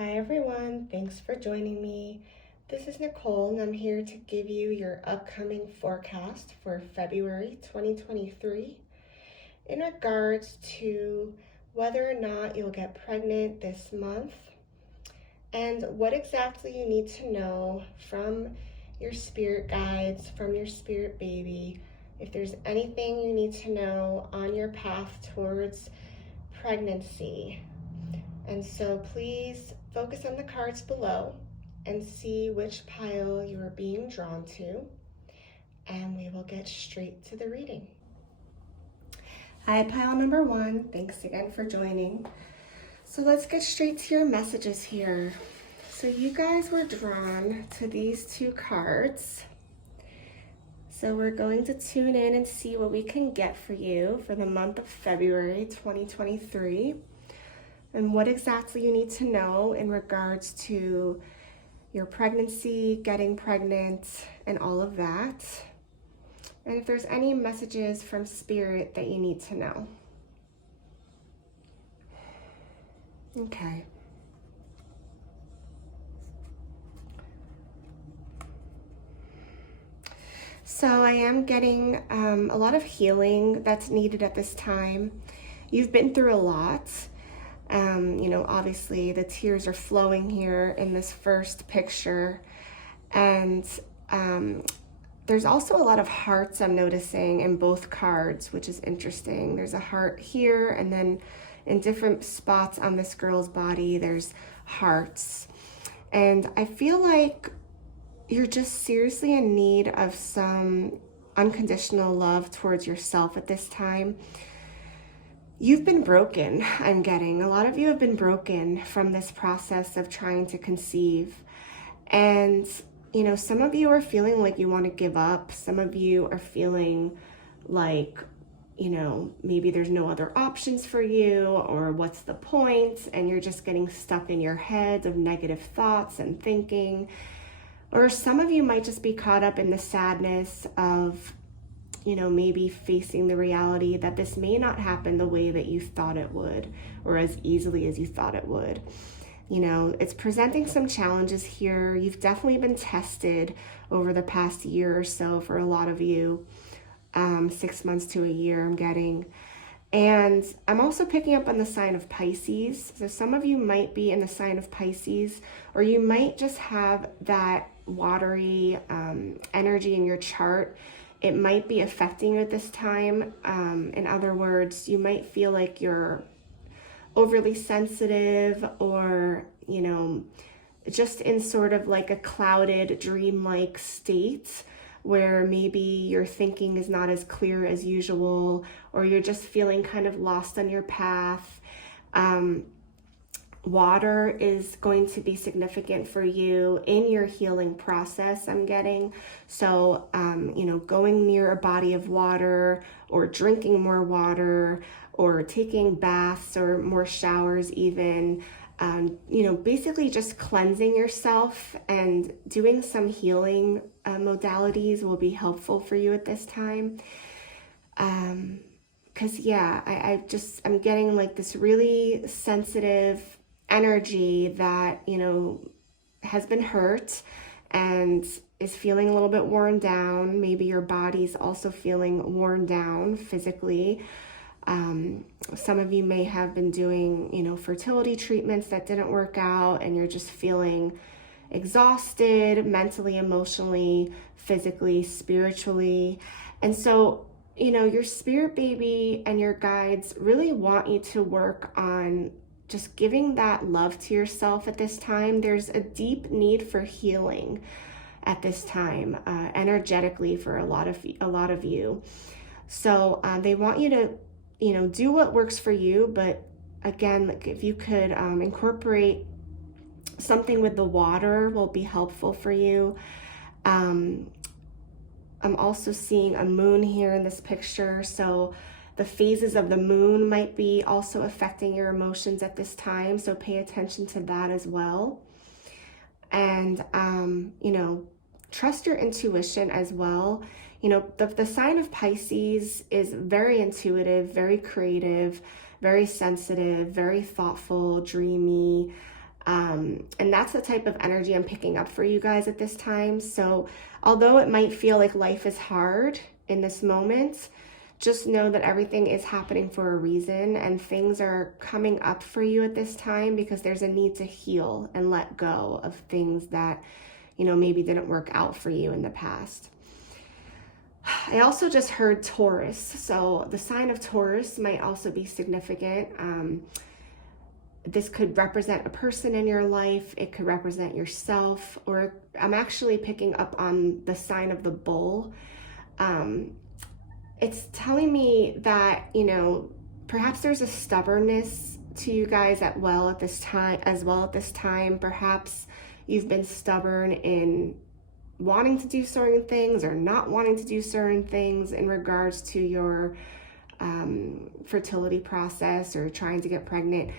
Hi everyone, thanks for joining me. This is Nicole and I'm here to give you your upcoming forecast for February 2023 in regards to whether or not you'll get pregnant this month and what exactly you need to know from your spirit guides, from your spirit baby, if there's anything you need to know on your path towards pregnancy. And so please focus on the cards below and see which pile you are being drawn to, and we will get straight to the reading. Hi, pile number one. Thanks again for joining. So let's get straight to your messages here. So you guys were drawn to these two cards. So we're going to tune in and see what we can get for you for the month of February 2023. And what exactly you need to know in regards to your pregnancy, getting pregnant, and all of that. And if there's any messages from Spirit that you need to know. Okay. So I am getting a lot of healing that's needed at this time. You've been through a lot. Obviously the tears are flowing here in this first picture. And there's also a lot of hearts I'm noticing in both cards, which is interesting. There's a heart here, and then in different spots on this girl's body, there's hearts. And I feel like you're just seriously in need of some unconditional love towards yourself at this time. You've been broken, I'm getting. A lot of you have been broken from this process of trying to conceive. And, some of you are feeling like you want to give up. Some of you are feeling like, maybe there's no other options for you, or what's the point? And you're just getting stuck in your head of negative thoughts and thinking. Or some of you might just be caught up in the sadness of maybe facing the reality that this may not happen the way that you thought it would, or as easily as you thought it would. It's presenting some challenges here. You've definitely been tested over the past year or so for a lot of you, 6 months to a year, I'm getting. And I'm also picking up on the sign of Pisces. So some of you might be in the sign of Pisces, or you might just have that watery energy in your chart. It might be affecting you at this time. In other words, you might feel like you're overly sensitive, or, just in sort of like a clouded, dreamlike state where maybe your thinking is not as clear as usual, or you're just feeling kind of lost on your path. Water is going to be significant for you in your healing process, I'm getting. So, going near a body of water, or drinking more water, or taking baths or more showers even, basically just cleansing yourself and doing some healing modalities will be helpful for you at this time. Because I'm getting like this really sensitive energy that, has been hurt and is feeling a little bit worn down. Maybe your body's also feeling worn down physically. Some of you may have been doing, fertility treatments that didn't work out, and you're just feeling exhausted mentally, emotionally, physically, spiritually. And so, your spirit baby and your guides really want you to work on just giving that love to yourself at this time. There's a deep need for healing at this time, energetically, for a lot of you. So they want you to, do what works for you. But again, like if you could incorporate something with the water will be helpful for you. I'm also seeing a moon here in this picture. So the phases of the moon might be also affecting your emotions at this time. So pay attention to that as well. And, trust your intuition as well. The sign of Pisces is very intuitive, very creative, very sensitive, very thoughtful, dreamy. And that's the type of energy I'm picking up for you guys at this time. So although it might feel like life is hard in this moment, just know that everything is happening for a reason, and things are coming up for you at this time because there's a need to heal and let go of things that, you know, maybe didn't work out for you in the past. I also just heard Taurus. So the sign of Taurus might also be significant. This could represent a person in your life. It could represent yourself, or I'm actually picking up on the sign of the bull. It's telling me that, you know, perhaps there's a stubbornness to you guys as well at this time. Perhaps you've been stubborn in wanting to do certain things or not wanting to do certain things in regards to your fertility process or trying to get pregnant.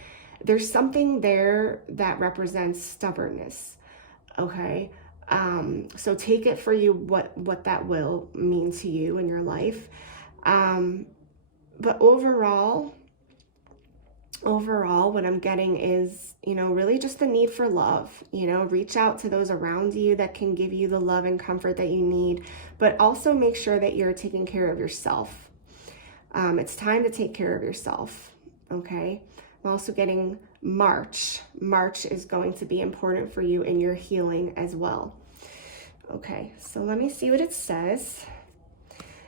There's something there that represents stubbornness, okay? So take it for you what that will mean to you in your life. But overall, what I'm getting is, you know, really just the need for love. You know, reach out to those around you that can give you the love and comfort that you need, but also make sure that you're taking care of yourself. It's time to take care of yourself, okay? I'm also getting March. March is going to be important for you in your healing as well. Okay, so let me see what it says.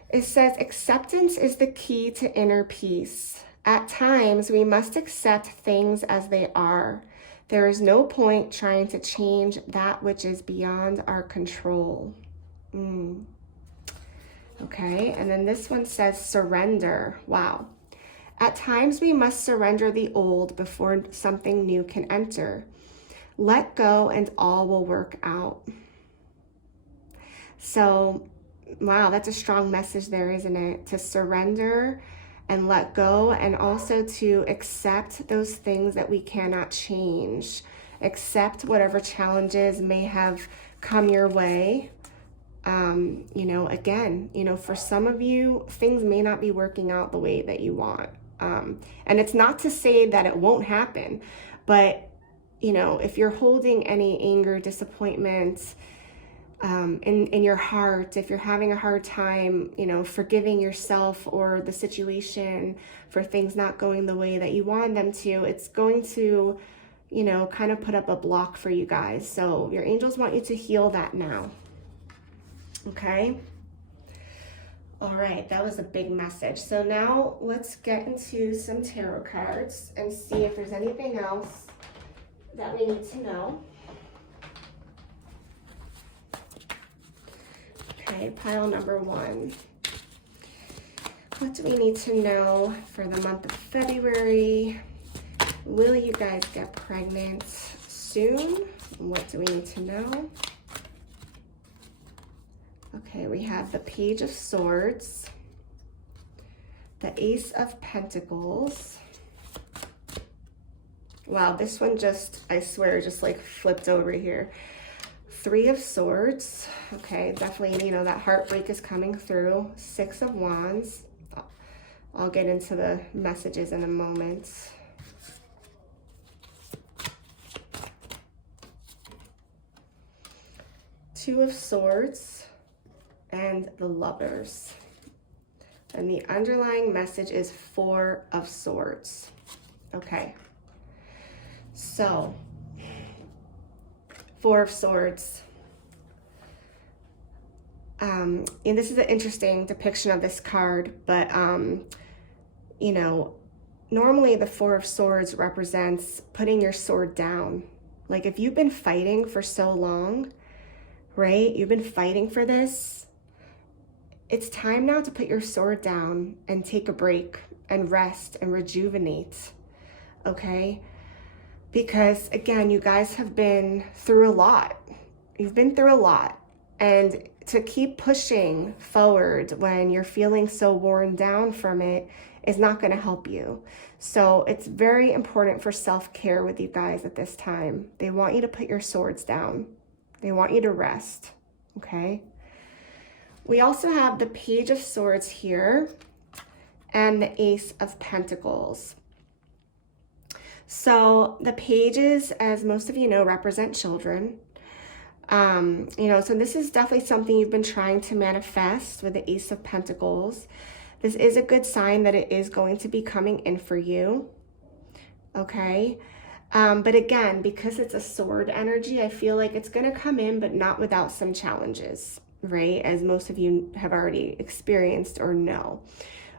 It says, acceptance is the key to inner peace. At times, we must accept things as they are. There is no point trying to change that which is beyond our control. Okay, and then this one says surrender. Wow. At times, we must surrender the old before something new can enter. Let go and all will work out. So, wow, that's a strong message there, isn't it? To surrender and let go, and also to accept those things that we cannot change. Accept whatever challenges may have come your way. You know, again, you know, for some of you, things may not be working out the way that you want. And it's not to say that it won't happen, but, you know, if you're holding any anger, disappointment, in your heart, if you're having a hard time, you know, forgiving yourself or the situation for things not going the way that you want them to, it's going to, you know, kind of put up a block for you guys. So your angels want you to heal that now. Okay. All right, that was a big message. So now let's get into some tarot cards and see if there's anything else that we need to know. Okay, pile number one. What do we need to know for the month of February? Will you guys get pregnant soon? What do we need to know? Okay, we have the Page of Swords, the Ace of Pentacles. Wow, this one just, I swear, just like flipped over here. Three of Swords. Okay, definitely, you know, that heartbreak is coming through. Six of Wands. I'll get into the messages in a moment. Two of Swords and the Lovers. And the underlying message is Four of Swords. Okay. So, Four of Swords. And this is an interesting depiction of this card, but, you know, normally the Four of Swords represents putting your sword down. Like if you've been fighting for so long, right? You've been fighting for this. It's time now to put your sword down and take a break and rest and rejuvenate, okay? Because again, you guys have been through a lot. You've been through a lot. And to keep pushing forward when you're feeling so worn down from it is not going to help you. So it's very important for self-care with you guys at this time. They want you to put your swords down. They want you to rest, okay? We also have the Page of Swords here and the Ace of Pentacles. So the pages, as most of you know, represent children. So this is definitely something you've been trying to manifest with the Ace of Pentacles. This is a good sign that it is going to be coming in for you. Okay. But again, because it's a sword energy, I feel like it's going to come in, but not without some challenges, right? As most of you have already experienced or know.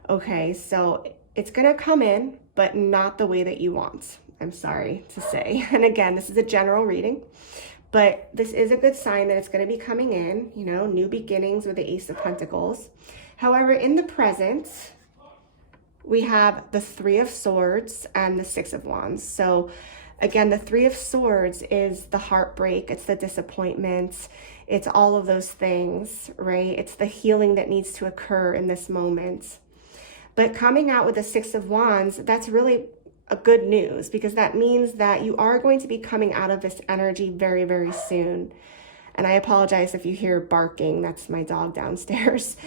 Okay, so it's going to come in, but not the way that you want. I'm sorry to say. And again, this is a general reading, but this is a good sign that it's going to be coming in, new beginnings with the Ace of Pentacles. However, in the present, we have the Three of Swords and the Six of Wands. So again, the Three of Swords is the heartbreak, it's the disappointment, it's all of those things, right? It's the healing that needs to occur in this moment. But coming out with the Six of Wands, that's really a good news, because that means that you are going to be coming out of this energy very, very soon. And I apologize if you hear barking, that's my dog downstairs.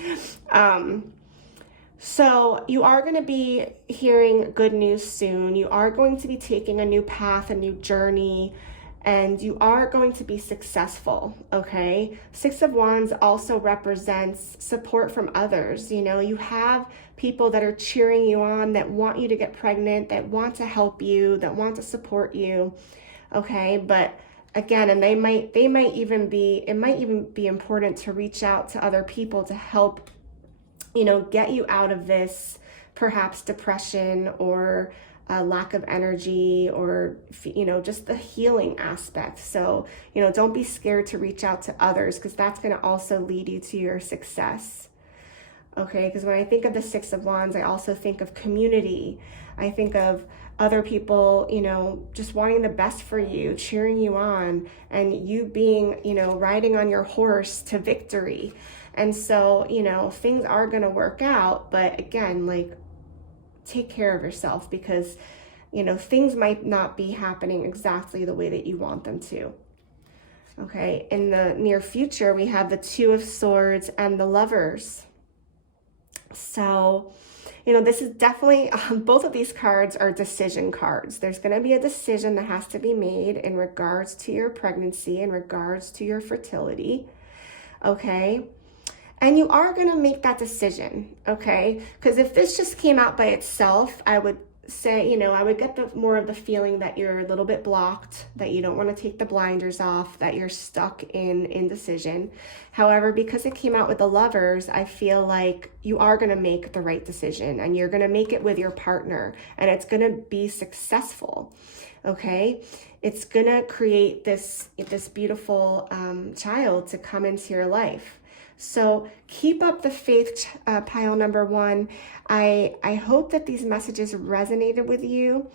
So you are going to be hearing good news soon. You are going to be taking a new path, a new journey, and you are going to be successful, okay? Six of Wands also represents support from others. You have people that are cheering you on, that want you to get pregnant, that want to help you, that want to support you, okay? But again, and it might even be important to reach out to other people to help get you out of this, perhaps depression or a lack of energy, or, just the healing aspect. So, don't be scared to reach out to others, because that's going to also lead you to your success. Okay, because when I think of the Six of Wands, I also think of community. I think of other people, just wanting the best for you, cheering you on, and you being, riding on your horse to victory. And so, things are going to work out, but again, take care of yourself, because, things might not be happening exactly the way that you want them to. Okay, in the near future, we have the Two of Swords and the Lovers. So, this is definitely, both of these cards are decision cards. There's going to be a decision that has to be made in regards to your pregnancy, in regards to your fertility, okay? And you are going to make that decision, okay? Because if this just came out by itself, I would say, I would get more of the feeling that you're a little bit blocked, that you don't want to take the blinders off, that you're stuck in indecision. However, because it came out with the Lovers, I feel like you are going to make the right decision, and you're going to make it with your partner, and it's going to be successful, okay? It's going to create this beautiful child to come into your life. So keep up the faith, pile number one. I hope that these messages resonated with you,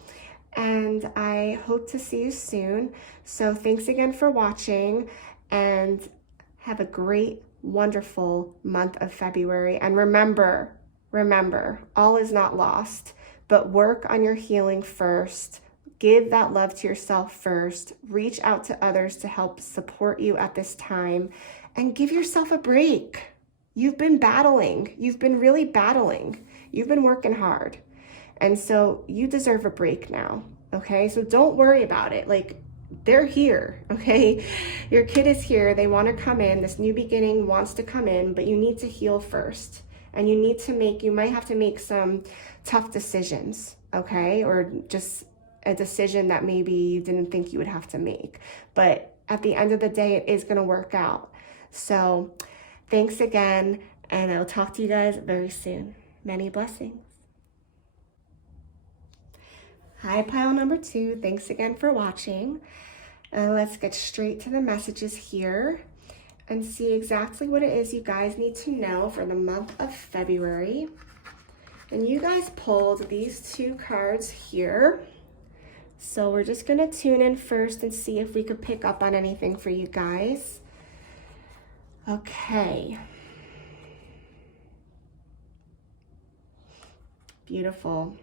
and I hope to see you soon. So thanks again for watching, and have a great, wonderful month of February. And remember, all is not lost, but work on your healing first. Give that love to yourself first. Reach out to others to help support you at this time. And give yourself a break. You've been battling. You've been really battling. You've been working hard. And so you deserve a break now, okay? So don't worry about it. They're here, okay? Your kid is here. They want to come in. This new beginning wants to come in, but you need to heal first. And you might have to make some tough decisions, okay? Or just a decision that maybe you didn't think you would have to make. But at the end of the day, it is going to work out. So thanks again, and I'll talk to you guys very soon. Many blessings. Hi, pile number two. Thanks again for watching. Let's get straight to the messages here and see exactly what it is you guys need to know for the month of February. And you guys pulled these two cards here. So we're just going to tune in first and see if we could pick up on anything for you guys. Okay. Beautiful.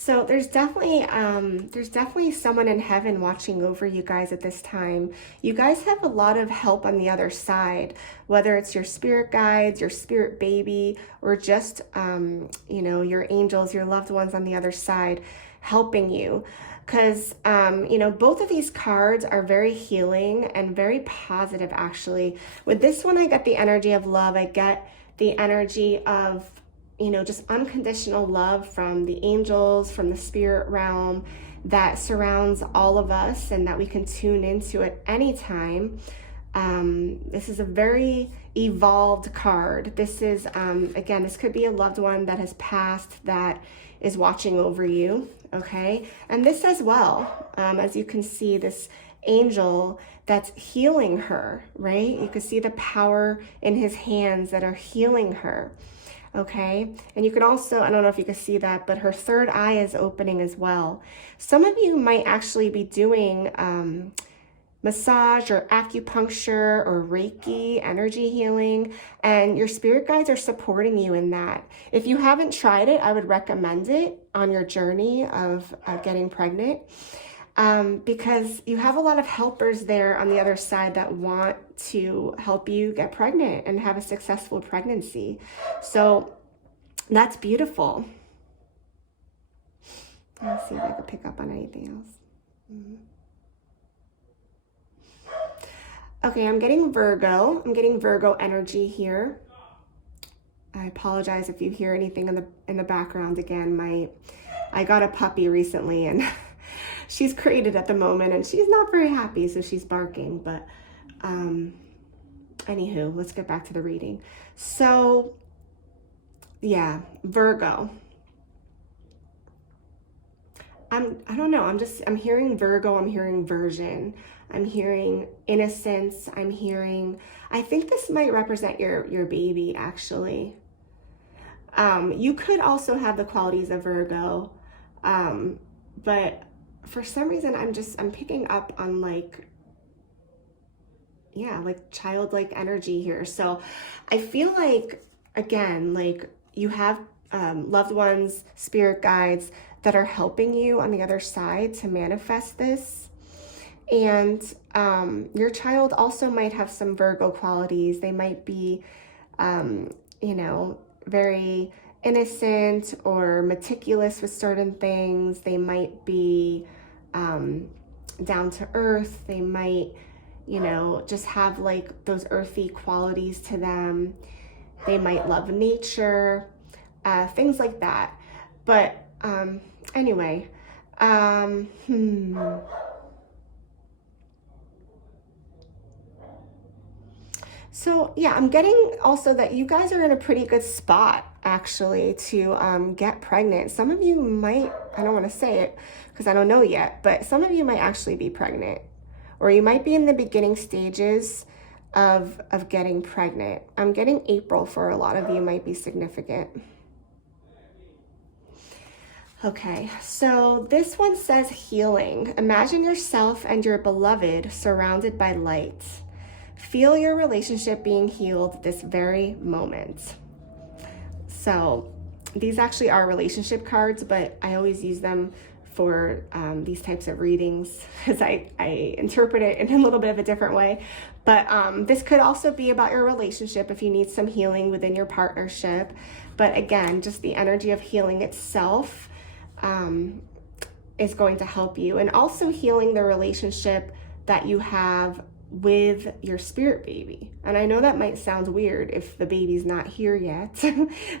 So there's definitely someone in heaven watching over you guys at this time. You guys have a lot of help on the other side, whether it's your spirit guides, your spirit baby, or just, your angels, your loved ones on the other side helping you. Because, both of these cards are very healing and very positive, actually. With this one, I get the energy of love. I get the energy of just unconditional love from the angels, from the spirit realm that surrounds all of us and that we can tune into at any time. This is a very evolved card. This is, again, this could be a loved one that has passed that is watching over you, okay? And this as well, as you can see, this angel that's healing her, right? You can see the power in his hands that are healing her. Okay, and you can also, I don't know if you can see that, but her third eye is opening as well. Some of you might actually be doing massage or acupuncture or Reiki energy healing, and your spirit guides are supporting you in that. If you haven't tried it, I would recommend it on your journey of getting pregnant. Because you have a lot of helpers there on the other side that want to help you get pregnant and have a successful pregnancy. So that's beautiful. Let's see if I can pick up on anything else. Okay, I'm getting Virgo. I'm getting Virgo energy here. I apologize if you hear anything in the background. Again, I got a puppy recently and she's crated at the moment and she's not very happy, so she's barking. But anywho, let's get back to the reading. So yeah, Virgo. I don't know, I'm hearing Virgo, I'm hearing virgin, I'm hearing innocence, I think this might represent your baby, actually. You could also have the qualities of Virgo, but for some reason I'm picking up on like childlike energy here. So I feel like, again, like you have loved ones, spirit guides that are helping you on the other side to manifest this. And your child also might have some Virgo qualities. They might be, very innocent or meticulous with certain things. They might be down to earth. They might, just have like those earthy qualities to them. They might love nature, things like that. But anyway, So yeah, I'm getting also that you guys are in a pretty good spot actually to get pregnant. Some of you might, I don't want to say it because I don't know yet, but some of you might actually be pregnant, or you might be in the beginning stages of getting pregnant. I'm getting April for a lot of you might be significant. Okay, so this one says healing. Imagine yourself and your beloved surrounded by light. Feel your relationship being healed this very moment. So these actually are relationship cards, but I always use them for these types of readings because I interpret it in a little bit of a different way. But this could also be about your relationship if you need some healing within your partnership. But again, just the energy of healing itself is going to help you, and also healing the relationship that you have with your spirit baby. And I know that might sound weird if the baby's not here yet.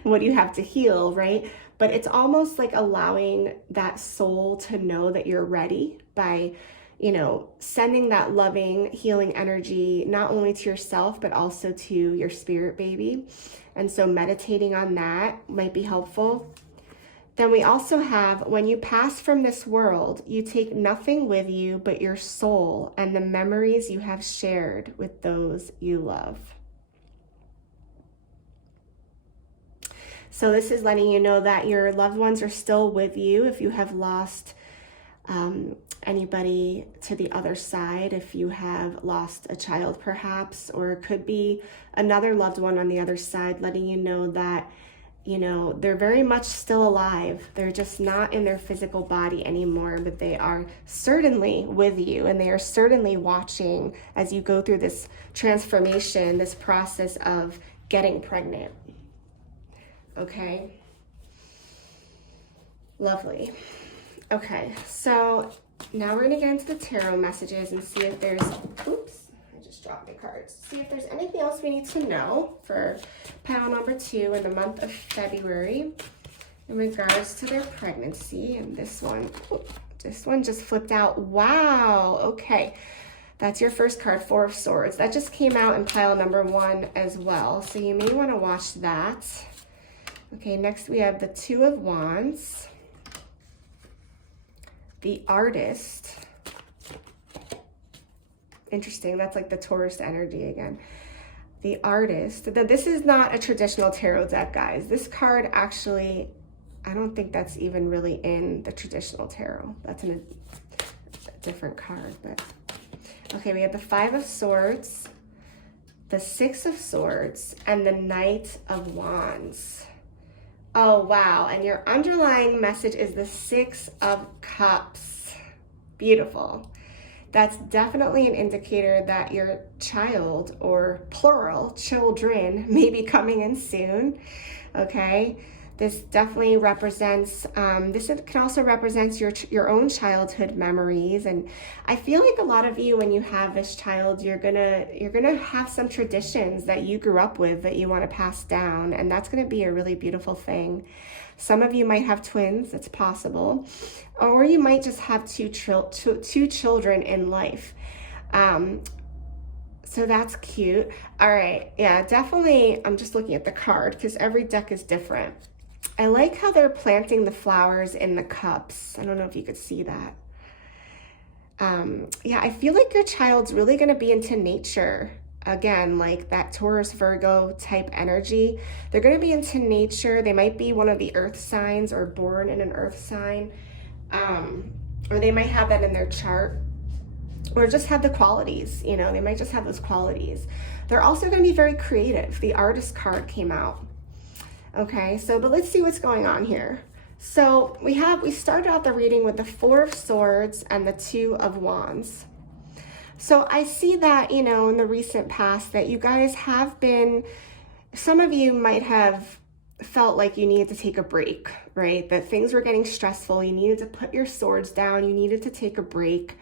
What do you have to heal, right? But it's almost like allowing that soul to know that you're ready by, sending that loving, healing energy, not only to yourself, but also to your spirit baby. And so meditating on that might be helpful. Then we also have, when you pass from this world, you take nothing with you but your soul and the memories you have shared with those you love. So this is letting you know that your loved ones are still with you if you have lost anybody to the other side, if you have lost a child perhaps, or it could be another loved one on the other side, letting you know that you know, they're very much still alive. They're just not in their physical body anymore, but they are certainly with you, and they are certainly watching as you go through this transformation, this process of getting pregnant. Okay. Lovely. Okay, so now we're going to get into the tarot messages and see if there's, oops, I just dropped the cards. See if there's anything else we need to know for pile number 2 in the month of February in regards to their pregnancy. And this one just flipped out. Wow, okay. That's your first card, 4 of Swords. That just came out in pile number 1 as well, so you may want to watch that. Okay, next we have the 2 of Wands. The Artist. Interesting, that's like the Taurus energy again. The Artist. This is not a traditional tarot deck, guys. This card actually, I don't think that's even really in the traditional tarot. That's in a different card, but okay, we have the 5 of Swords, the 6 of Swords, and the Knight of Wands. Oh, wow. And your underlying message is the 6 of Cups. Beautiful. That's definitely an indicator that your child, or plural, children, may be coming in soon. Okay. This definitely represents, this can also represent your own childhood memories. And I feel like a lot of you, when you have this child, you're gonna have some traditions that you grew up with that you want to pass down, and that's gonna be a really beautiful thing. Some of you might have twins, it's possible, or you might just have two children in life. So that's cute. All right, yeah, definitely. I'm just looking at the card because every deck is different. I like how they're planting the flowers in the cups. I don't know if you could see that. Yeah, I feel like your child's really going to be into nature. Again, like that Taurus, Virgo type energy. They're going to be into nature. They might be one of the earth signs or born in an earth sign. Or they might have that in their chart. Or just have the qualities, you know, they might just have those qualities. They're also going to be very creative. The Artist card came out. Okay, but let's see what's going on here. So we started out the reading with the 4 of Swords and the 2 of Wands. So I see that, you know, in the recent past that you guys have been, some of you might have felt like you needed to take a break, right? That things were getting stressful. You needed to put your swords down. You needed to take a break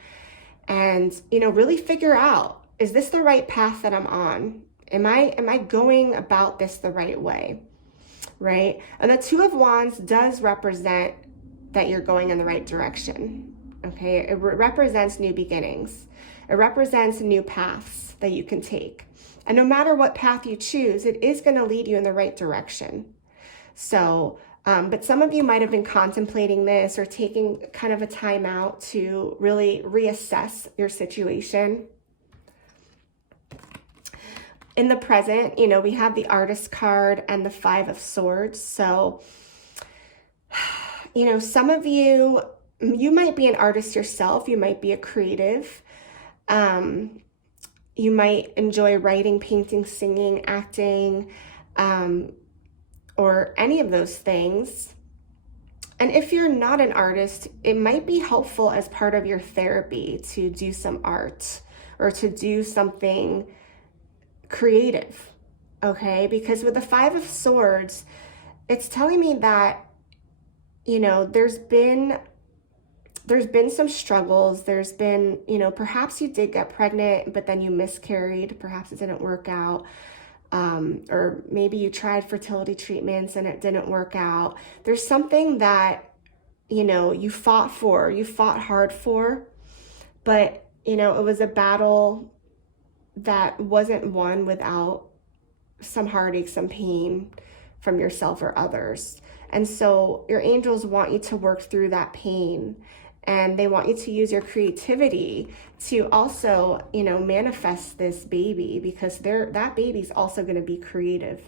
and, you know, really figure out, is this the right path that I'm on? Am I going about this the right way? Right? And the 2 of Wands does represent that you're going in the right direction. Okay? It represents new beginnings. It represents new paths that you can take. And no matter what path you choose, it is going to lead you in the right direction. So, but some of you might have been contemplating this or taking kind of a time out to really reassess your situation. In the present, you know, we have the Artist card and the 5 of Swords. So, you know, some of you might be an artist yourself. You might be a creative. You might enjoy writing, painting, singing, acting, or any of those things. And if you're not an artist, it might be helpful as part of your therapy to do some art or to do something creative, okay? Because with the 5 of Swords, it's telling me that, you know, there's been some struggles. There's been, you know, perhaps you did get pregnant, but then you miscarried. Perhaps it didn't work out. Or maybe you tried fertility treatments and it didn't work out. There's something that, you know, you fought hard for, but, you know, it was a battle that wasn't won without some heartache, some pain from yourself or others. And so your angels want you to work through that pain, and they want you to use your creativity to also, you know, manifest this baby, because that baby's also going to be creative.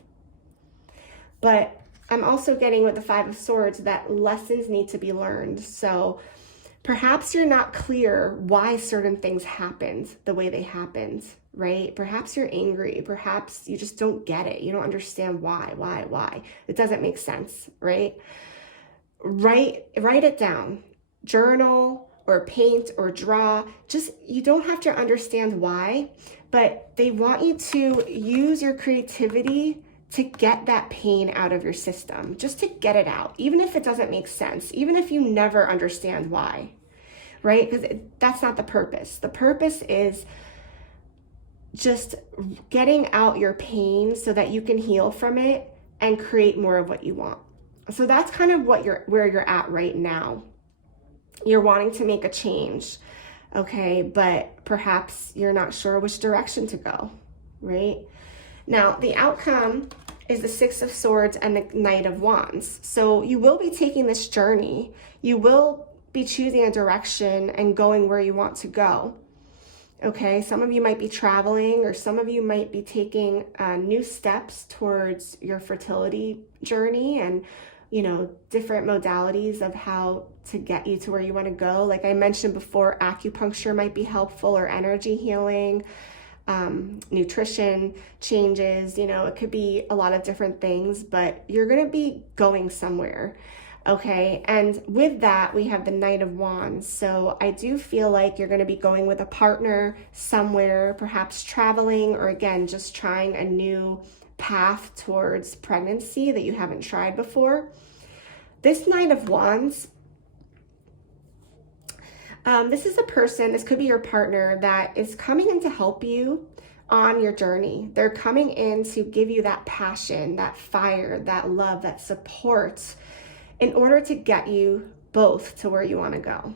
But I'm also getting with the 5 of Swords that lessons need to be learned. So Perhaps you're not clear why certain things happened the way they happened, right? Perhaps you're angry. Perhaps you just don't get it. You don't understand why. It doesn't make sense, right? Write it down. Journal or paint or draw. Just, you don't have to understand why, but they want you to use your creativity to get that pain out of your system, just to get it out, even if it doesn't make sense, even if you never understand why, right? Because that's not the purpose. The purpose is just getting out your pain so that you can heal from it and create more of what you want. So that's kind of where you're at right now. You're wanting to make a change, okay? But perhaps you're not sure which direction to go, right? Now, the outcome is the Six of Swords and the Knight of Wands. So you will be taking this journey. You will be choosing a direction and going where you want to go. Okay, some of you might be traveling, or some of you might be taking new steps towards your fertility journey, and different modalities of how to get you to where you want to go. Like I mentioned before, acupuncture might be helpful, or energy healing. Nutrition changes, it could be a lot of different things, but you're going to be going somewhere. Okay. And with that, we have the Knight of Wands. So I do feel like you're going to be going with a partner somewhere, perhaps traveling, or again, just trying a new path towards pregnancy that you haven't tried before. This Knight of Wands, this is a person, this could be your partner, that is coming in to help you on your journey. They're coming in to give you that passion, that fire, that love, that support in order to get you both to where you want to go.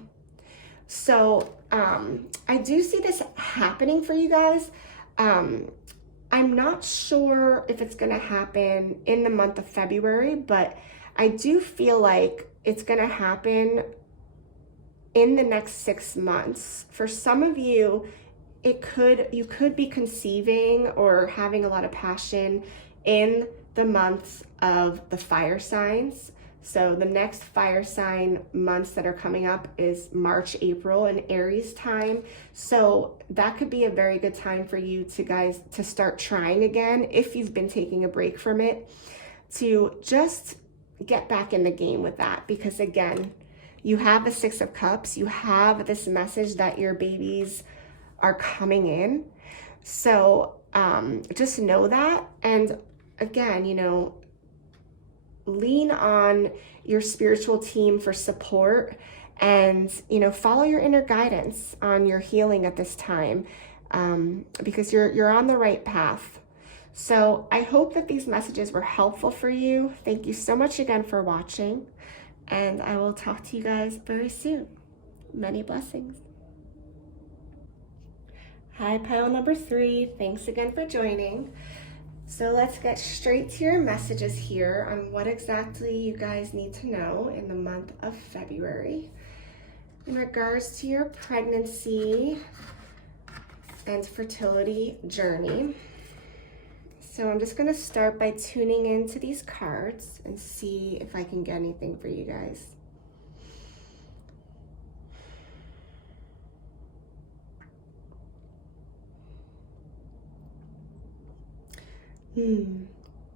So I do see this happening for you guys. I'm not sure if it's going to happen in the month of February, but I do feel like it's going to happen in the next 6 months. For some of you, you could be conceiving or having a lot of passion in the months of the fire signs. So the next fire sign months that are coming up is March, April, and Aries time. So that could be a very good time for you to start trying again, if you've been taking a break from it, to just get back in the game with that. Because again, you have the Six of Cups, you have this message that your babies are coming in. So just know that. And again, lean on your spiritual team for support, and follow your inner guidance on your healing at this time, because you're on the right path. So I hope that these messages were helpful for you. Thank you so much again for watching, and I will talk to you guys very soon. Many blessings. Hi, pile number 3. Thanks again for joining. So let's get straight to your messages here on what exactly you guys need to know in the month of February in regards to your pregnancy and fertility journey. So I'm just going to start by tuning into these cards and see if I can get anything for you guys.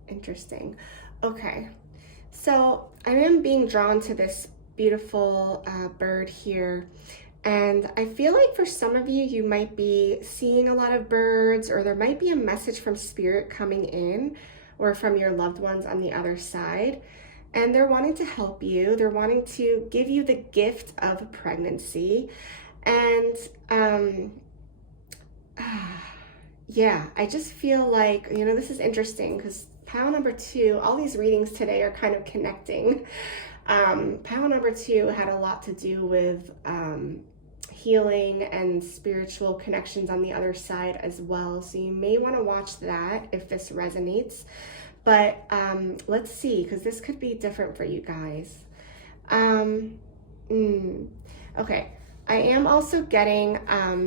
Interesting. Okay, so I am being drawn to this beautiful bird here, and I feel like for some of you, you might be seeing a lot of birds, or there might be a message from spirit coming in, or from your loved ones on the other side, and they're wanting to help you. They're wanting to give you the gift of pregnancy, and yeah, I just feel like, this is interesting because pile number 2, all these readings today are kind of connecting. Pile number 2 had a lot to do with healing and spiritual connections on the other side as well. So you may want to watch that if this resonates. But let's see, because this could be different for you guys. Okay. I am also getting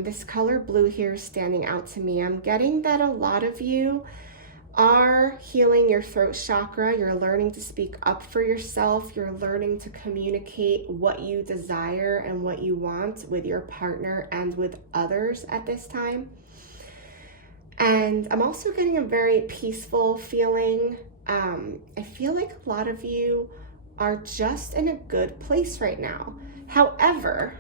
this color blue here standing out to me. I'm getting that a lot of you are healing your throat chakra. You're learning to speak up for yourself. You're learning to communicate what you desire and what you want with your partner and with others at this time. And I'm also getting a very peaceful feeling. I feel like a lot of you are just in a good place right now. However,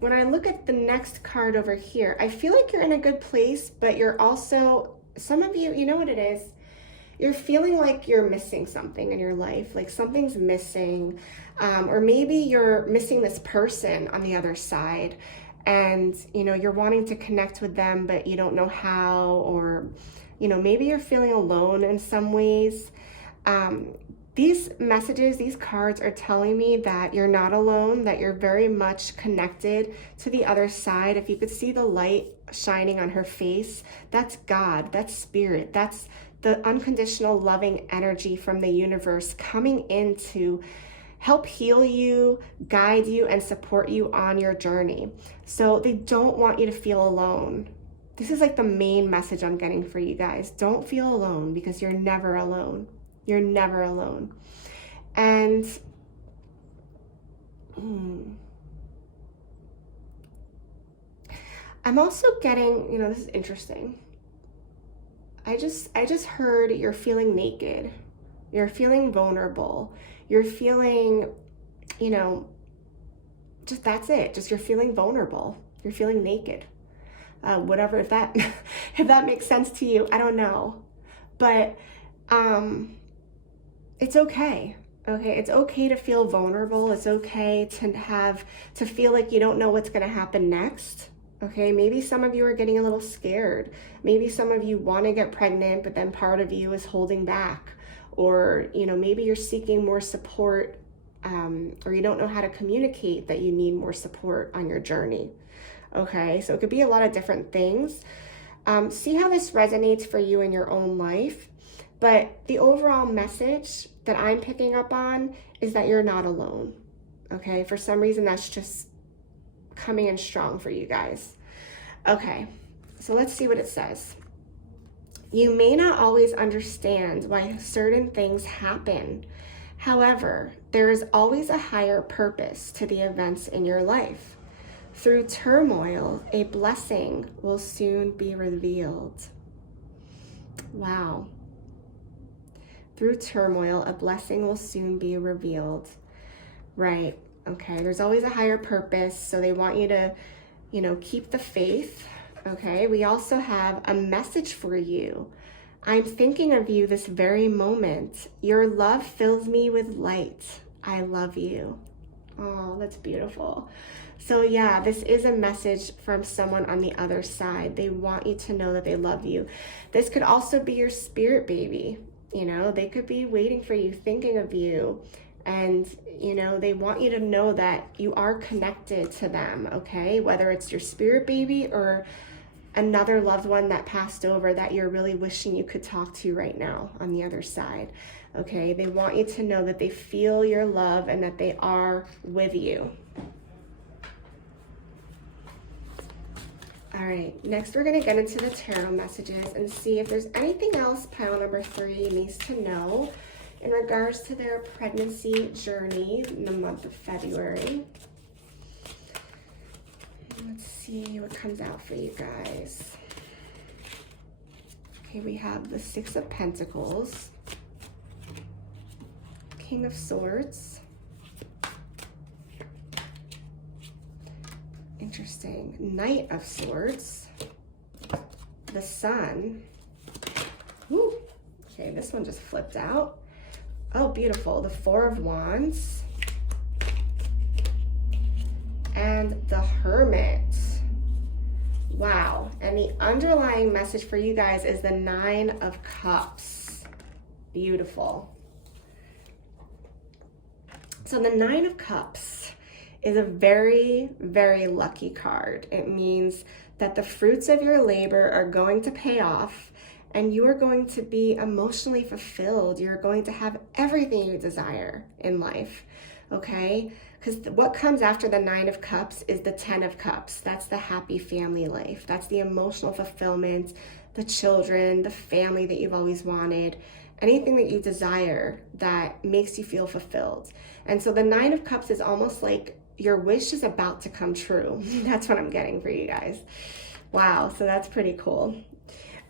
when I look at the next card over here, I feel like you're in a good place, but you're also, some of you, you know what it is? You're feeling like you're missing something in your life, like something's missing, or maybe you're missing this person on the other side, and you're wanting to connect with them, but you don't know how, or maybe you're feeling alone in some ways. These messages, these cards are telling me that you're not alone, that you're very much connected to the other side. If you could see the light shining on her face, that's God, that's spirit, that's the unconditional loving energy from the universe coming in to help heal you, guide you, and support you on your journey. So they don't want you to feel alone. This is like the main message I'm getting for you guys. Don't feel alone, because you're never alone. You're never alone. And I'm also getting, this is interesting. I just heard you're feeling naked. You're feeling vulnerable. You're feeling, just that's it. Just you're feeling vulnerable. You're feeling naked. Whatever, if that if that makes sense to you, I don't know. But it's okay. Okay, it's okay to feel vulnerable. It's okay to feel like you don't know what's going to happen next. Okay, maybe some of you are getting a little scared. Maybe some of you want to get pregnant, but then part of you is holding back. Or, maybe you're seeking more support, or you don't know how to communicate that you need more support on your journey. Okay, so it could be a lot of different things. See how this resonates for you in your own life. But the overall message that I'm picking up on is that you're not alone. Okay, for some reason that's just coming in strong for you guys. Okay, so let's see what it says. You may not always understand why certain things happen. However, there is always a higher purpose to the events in your life. Through turmoil, a blessing will soon be revealed. Wow. Through turmoil, a blessing will soon be revealed. Right. Okay. There's always a higher purpose. So they want you to, keep the faith. Okay. We also have a message for you. I'm thinking of you this very moment. Your love fills me with light. I love you. Oh, that's beautiful. So yeah, this is a message from someone on the other side. They want you to know that they love you. This could also be your spirit baby. They could be waiting for you, thinking of you. And, they want you to know that you are connected to them, okay? Whether it's your spirit baby or another loved one that passed over that you're really wishing you could talk to right now on the other side, okay? They want you to know that they feel your love and that they are with you. All right, next we're going to get into the tarot messages and see if there's anything else pile number 3 needs to know in regards to their pregnancy journey in the month of February. Let's see what comes out for you guys. Okay, we have the 6 of Pentacles, King of Swords. Interesting. Knight of Swords, the Sun. Woo. Okay, this one just flipped out. Oh, beautiful. The 4 of Wands and the Hermit. Wow. And the underlying message for you guys is the 9 of Cups. Beautiful. So the 9 of Cups is a very, very lucky card. It means that the fruits of your labor are going to pay off and you are going to be emotionally fulfilled. You're going to have everything you desire in life, okay? because what comes after the Nine of Cups is the Ten of Cups. That's the happy family life. That's the emotional fulfillment, the children, the family that you've always wanted, anything that you desire that makes you feel fulfilled. And so the Nine of Cups is almost like your wish is about to come true. That's what I'm getting for you guys. Wow, so that's pretty cool.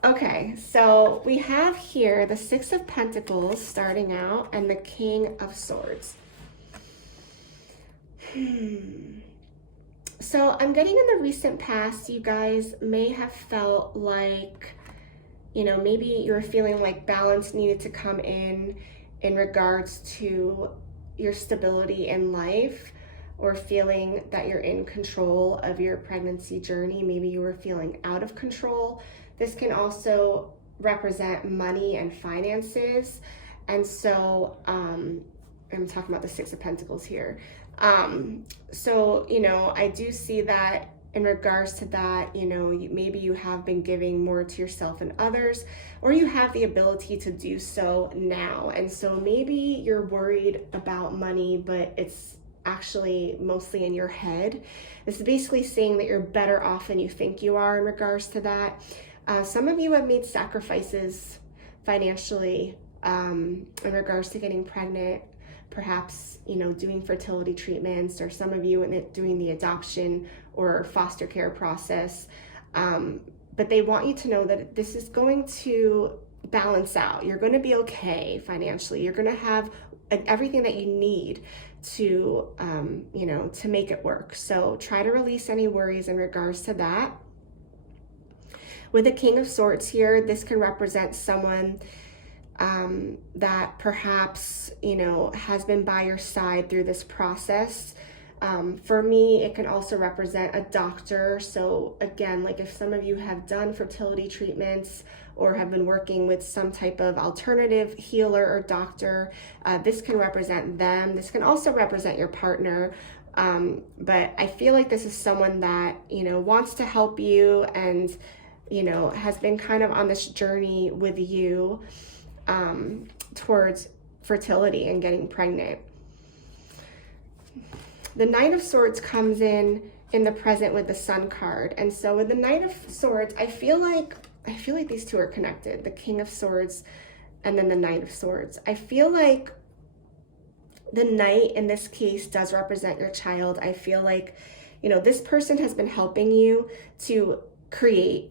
Okay, so we have here the Six of Pentacles starting out and the King of Swords. So I'm getting in the recent past, you guys may have felt like, maybe you're feeling like balance needed to come in regards to your stability in life, or feeling that you're in control of your pregnancy journey. Maybe you were feeling out of control. This can also represent money and finances. And so I'm talking about the Six of Pentacles here. So, I do see that in regards to that, maybe you have been giving more to yourself and others, or you have the ability to do so now. And so maybe you're worried about money, but it's actually mostly in your head. This is basically saying that you're better off than you think you are in regards to that. Some of you have made sacrifices financially in regards to getting pregnant, perhaps, doing fertility treatments, or some of you doing the adoption or foster care process. But they want you to know that this is going to balance out. You're going to be okay financially. You're going to have everything that you need to, to make it work. So try to release any worries in regards to that. With the King of Swords here, this can represent someone that perhaps, has been by your side through this process. For me, it can also represent a doctor. So again, like if some of you have done fertility treatments or have been working with some type of alternative healer or doctor, this can represent them. This can also represent your partner. But I feel like this is someone that, wants to help you and, has been kind of on this journey with you towards fertility and getting pregnant. The Knight of Swords comes in the present with the Sun card. And so with the Knight of Swords, I feel like these two are connected, the King of Swords and then the Knight of Swords. I feel like the Knight in this case does represent your child. I feel like, this person has been helping you to create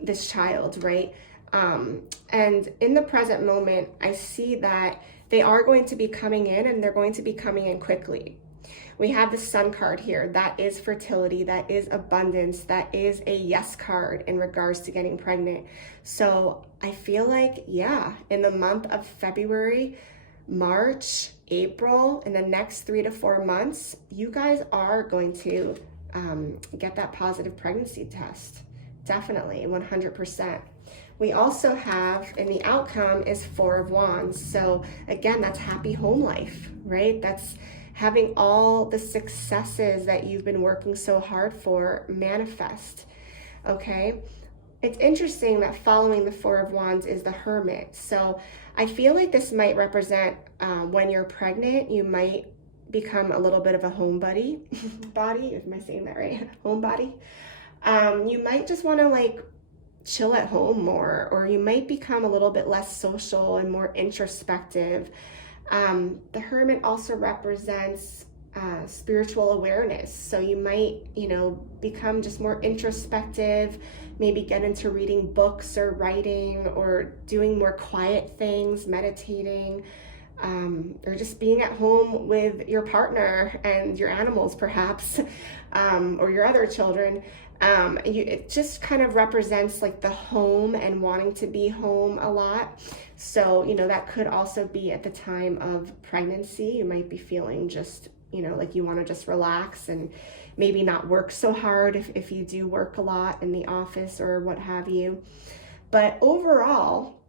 this child, right? And in the present moment, I see that they are going to be coming in, and they're going to be coming in quickly. We have the Sun card here. That is fertility, that is abundance, that is a yes card in regards to getting pregnant. So I feel like, in the month of February, March, April, in the next 3 to 4 months, you guys are going to get that positive pregnancy test. Definitely, 100%. We also have, and the outcome is Four of Wands. So again, that's happy home life, right? That's having all the successes that you've been working so hard for manifest, okay? It's interesting that following the Four of Wands is the Hermit. So I feel like this might represent when you're pregnant, you might become a little bit of a homebody, am I saying that right? Homebody. You might just want to chill at home more, or you might become a little bit less social and more introspective. The Hermit also represents spiritual awareness. So you might, become just more introspective, maybe get into reading books or writing or doing more quiet things, meditating, or just being at home with your partner and your animals perhaps, or your other children. It just kind of represents the home and wanting to be home a lot. So, that could also be at the time of pregnancy. You might be feeling just, like you want to just relax and maybe not work so hard if you do work a lot in the office or what have you. But overall,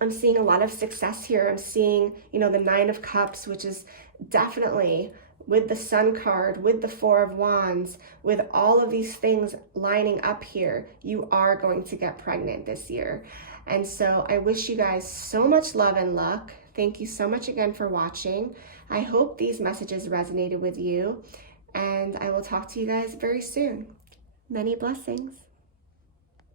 I'm seeing a lot of success here. I'm seeing, the Nine of Cups, which is definitely with the Sun card, with the Four of Wands, with all of these things lining up here, you are going to get pregnant this year. And so I wish you guys so much love and luck. Thank you so much again for watching. I hope these messages resonated with you, and I will talk to you guys very soon. Many blessings.